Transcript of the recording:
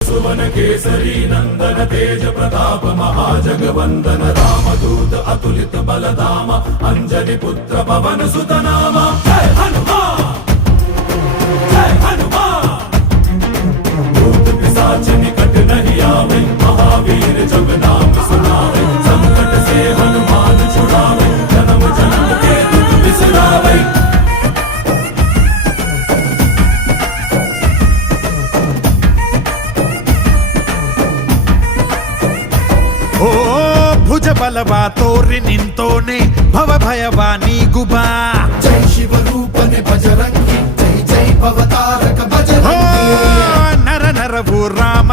सुवन केसरी नंदन तेज प्रताप महाजगवंदन रामदूत अतुलित बलधाम अंजनी पुत्र पवन सुत नाम जय हनुमान जय हनुमान। भूत पिशाच निकट नहीं आवे महावीर जब नाम सुनावे संकट से हनुमान छुड़ावे जन्म जन्म के दुख बिसरावे। ಓ ಭುಜ ಬಲವಾ ತೋರಿ ನಿಂತೋನೆ ಭವ ಭಯವಾ ನೀಗುಬಾ जय शिव रूपने बजरंगी जय जय भवतारक बजरंगी। ನರ ನರವು ರಾಮ